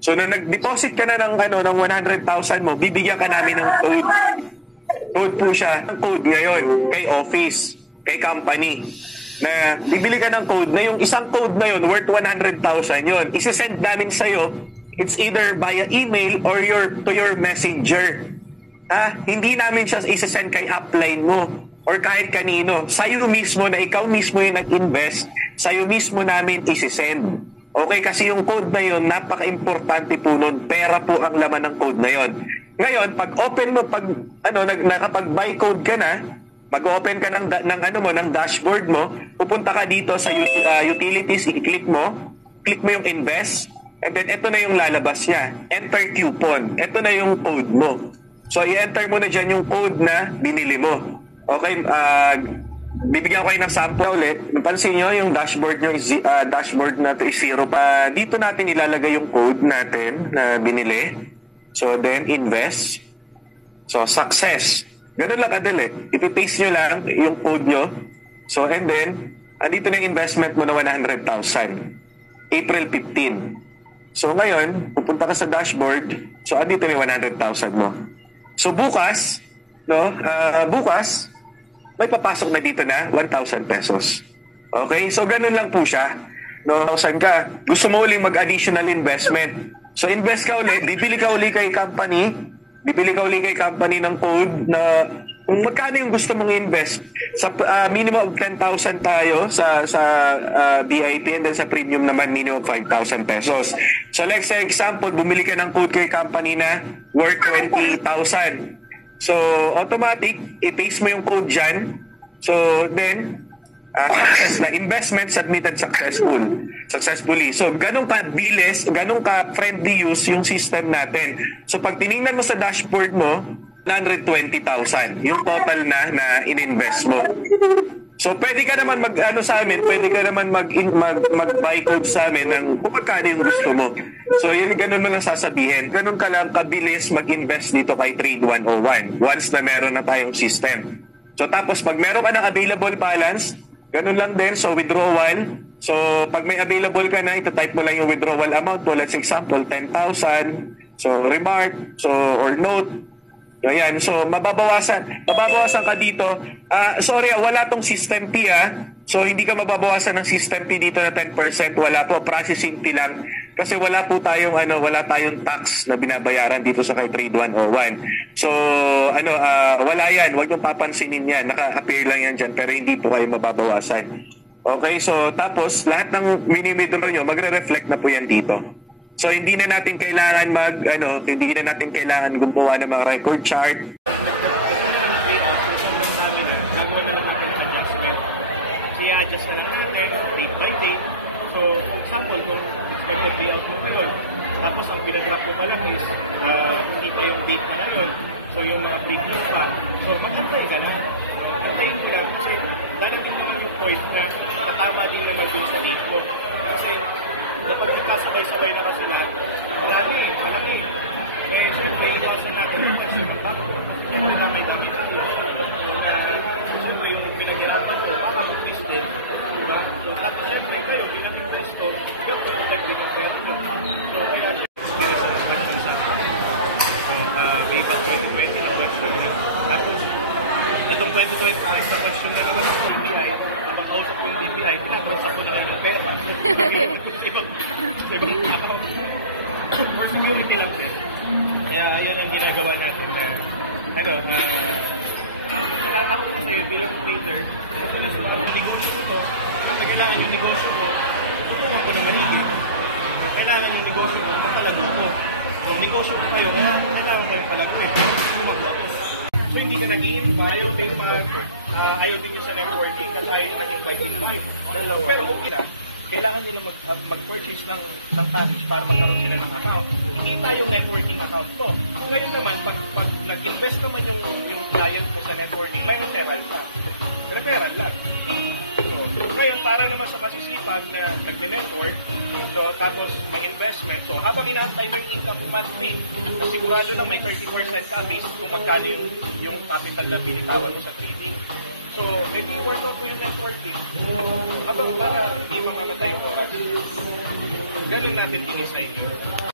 So, nung nag-deposit ka na ng, ng 100,000 mo, bibigyan ka namin ng code. Code po siya. Ang code ngayon, kay office, kay company, na bibili ka ng code na yung isang code na yun, worth 100,000 yun. Isisend namin sa'yo, it's either via email or to your messenger. Hindi namin siya isisend kay upline mo or kahit kanino. Sa'yo mismo na ikaw mismo yung nag-invest, sa'yo mismo namin isisend. Okay, kasi yung code na yun, napaka-importante po nun. Pera po ang laman ng code na yun. Ngayon, pag open mo, nakapag-buy code ka na, mag-open ka ng dashboard mo, pupunta ka dito sa utilities, i-click mo yung invest, and then ito na yung lalabas niya. Enter coupon. Ito na yung code mo. So, i-enter mo na dyan yung code na binili mo. Okay, bibigyan ko kayo ng sample ulit. Napansin nyo, yung dashboard nyo dashboard na is 0 pa. Dito natin ilalagay yung code natin na binili. So, then invest. So, success. Ganun lang kadali. Ipipaste nyo lang yung code nyo. So, and then, andito na yung investment mo na 100,000. April 15. So, ngayon, pupunta ka sa dashboard. So, andito na yung 100,000 mo. So, bukas, may papasok na dito na 1,000 pesos. Okay? So, ganun lang po siya. No, saan ka? Gusto mo uling mag-additional investment. So, invest ka ulit. Bibili ka ulit kay company. Ng code na kung magkano yung gusto mong invest. Sa minimum of 10,000 tayo sa VIP, and then sa premium naman minimum of 5,000 pesos. So, like sa example, bumili ka ng code kay company na worth 20,000. So, automatic, i-paste mo yung code dyan. So, then, success na. Investment submitted successfully. So, ganun ka-bilis, ganun ka-friendly use yung system natin. So, pag tinignan mo sa dashboard mo, 120,000. Yung total na in-invest mo. So, pwede ka naman sa amin, pwede ka naman mag-buy code sa amin ng kung magkano yung gusto mo. So, yun, ganun mo lang sasabihin. Ganun ka lang kabilis mag-invest dito kay Trade 101 once na meron na tayong system. So, tapos pag meron ka ng available balance, ganun lang din. So, withdrawal. So, pag may available ka na, ito-type mo lang yung withdrawal amount. So, let's example, 10,000. So, remark. So, or note. Ayan, so mababawasan ka dito. Sorry, wala tong system fee So hindi ka mababawasan ng system fee dito na 10%, wala po, processing fee lang. Kasi wala tayong tax na binabayaran dito sa kay Trade 101. So wala yan, huwag niyong papansinin yan. Naka-appear lang yan diyan pero hindi po kayo mababawasan. Okay, so tapos lahat ng mini-withdraw niyo magre-reflect na po yan dito. So hindi na natin kailangan gumawa ng mga record chart. I-adjust na lang natin date by date. So, for example, kung mag-payout mo ngayon, tapos ang pinag-drop mo pala is hindi pa yung date na ngayon. So, yung mga premium pa. So, mag-apply ka na. So, antayin ko lang kasi darating naman yung point na katama din naman yung sa date ko. Kasi kapag nagkasabay-sabay na kasi lahat, malaki. Eh, siyempre, iwasan natin yung pagsigapak. Kasi siyempre na may dami sa dito. So, siyempre, yung pinaghirapan ko, baka mag-twist din. Diba? So, tapos siyempre, kayo, pinag-invest ko, yung protect din yung pera nyo. So, kaya siyempre, sa question sa akin. So, may ibang 2020 na question nyo. Tapos, itong 2025 na question na naman sa DTI, habang kausap ko yung DTI, pinag-usap ko na kayo ng pera. Ibang account. For security lang din. Kaya yun ang ginagawa natin na sinakako ko sa'yo bilang computer. Sinusunod ang negosyo ko. Kung kailangan yung negosyo ko, tutukan ko na maligid. Kailangan yung negosyo ko, mapalago ko. Kung negosyo ko kayo, kailangan ko yung palago Sumagawa ko. So hindi ka nag-i-invite, ayaw din ka sa networking kasi ayaw nag-invite. Pero okay na. Kailangan nila mag-purchase ng package para magkaroon sila ng account. Hindi tayo networking account to. Ngayon naman, pag nag-invest naman yung client mo sa networking, may referral pa. Referral lang. So, ngayon, para naman sa masisipag na nag-network, so, tapos mag-investment. So, habang inaantay mo yung income monthly, sigurado na may 30% at least kung magkano yung capital na pinitawan mo sa trading. So, maybe work out mo yung networking. Habang wala, hindi mamamatay yung oras. Ganun natin in-decide.